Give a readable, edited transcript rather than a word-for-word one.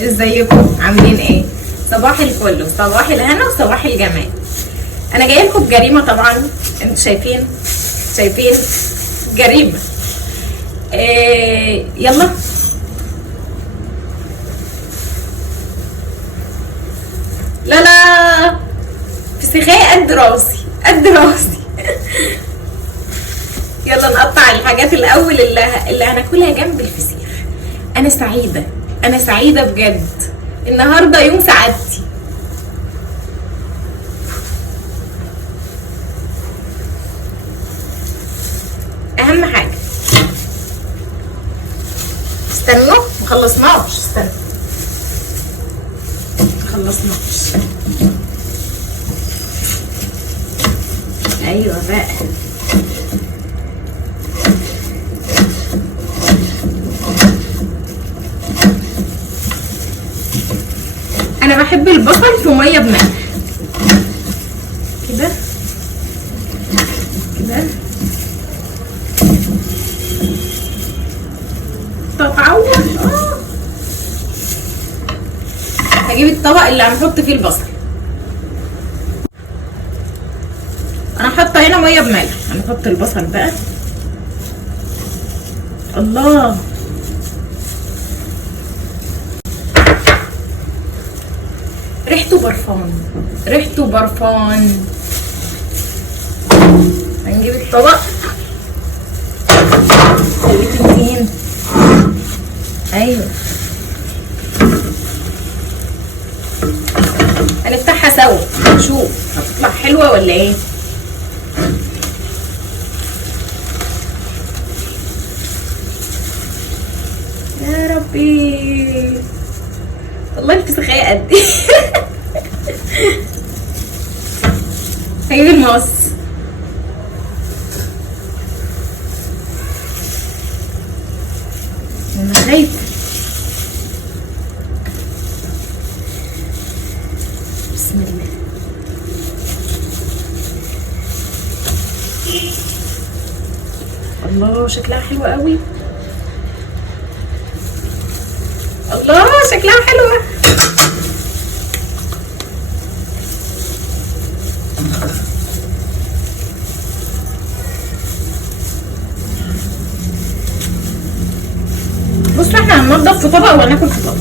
ازيكم عاملين ايه؟ صباح الفل وصباح الهنا وصباح الجمال. انا جايه لكم بجريمه طبعا. انتوا شايفين جريمه. يلا لا لا، فسيخيه قد راسي قد راسي. يلا نقطع الحاجات الاول اللي هناكلها جنب الفسيخ. انا سعيده بجد، النهارده يوم سعادتي. اهم حاجه استنوا مخلصناش، مخلصناش. ايوه بقى، انا بحب البصل في ميه بملح كده كده. تتعود. هجيب الطبق اللي هنحط فيه البصل. انا حاطه هنا ميه بملح، هنحط البصل بقى. الله، ريحته برفان. هنجيب الطبق. خليك منين؟ ايوه، هنفتحها سوا نشوف هتطلع حلوه ولا ايه. يا ربي والله الفسخية قدي. هجيب المقص. انا خايفة. بسم الله. الله شكلها حلوة قوي. الله شكلها حلوة. بصوا احنا هننضف في طبق وهناكل في طبق.